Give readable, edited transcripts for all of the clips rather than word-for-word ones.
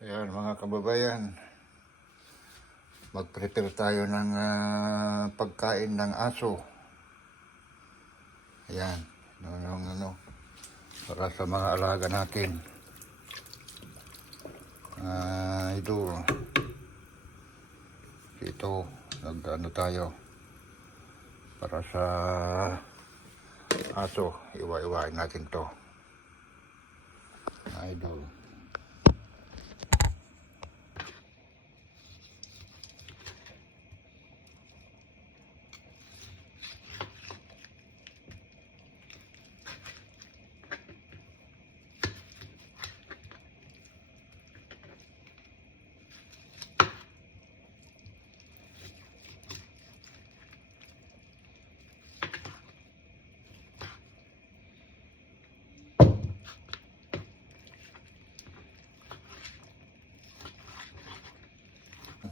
Ayan mga kababayan, mag-prepare tayo ng pagkain ng aso. Ayan, para sa mga alaga natin. Ito, tayo para sa aso. Iwa-iwain natin to. Idol.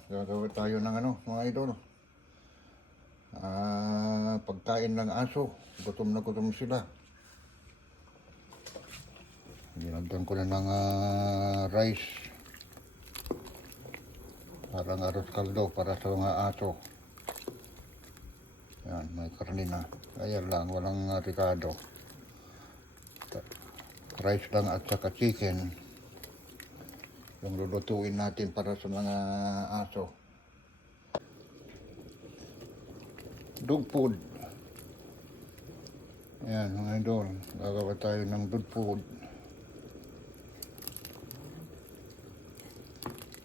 Gagawa tayo ng mga idol. Pagkain ng aso. Gutom na gutom sila. Ginagdan ko na ng rice. Parang arroz kaldo para sa mga aso. Yan, may karne na. Ayan lang, walang ricado. Rice lang at saka chicken. Yung lulutuin natin para sa mga aso. Dog food. Ayan mga idol, gagawa tayo ng dog food.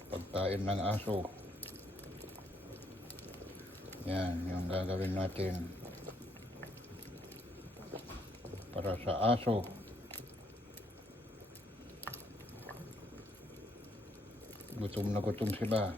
Pagkain ng aso. Yan, yung gagawin natin para sa aso. Gutom na gutom sila.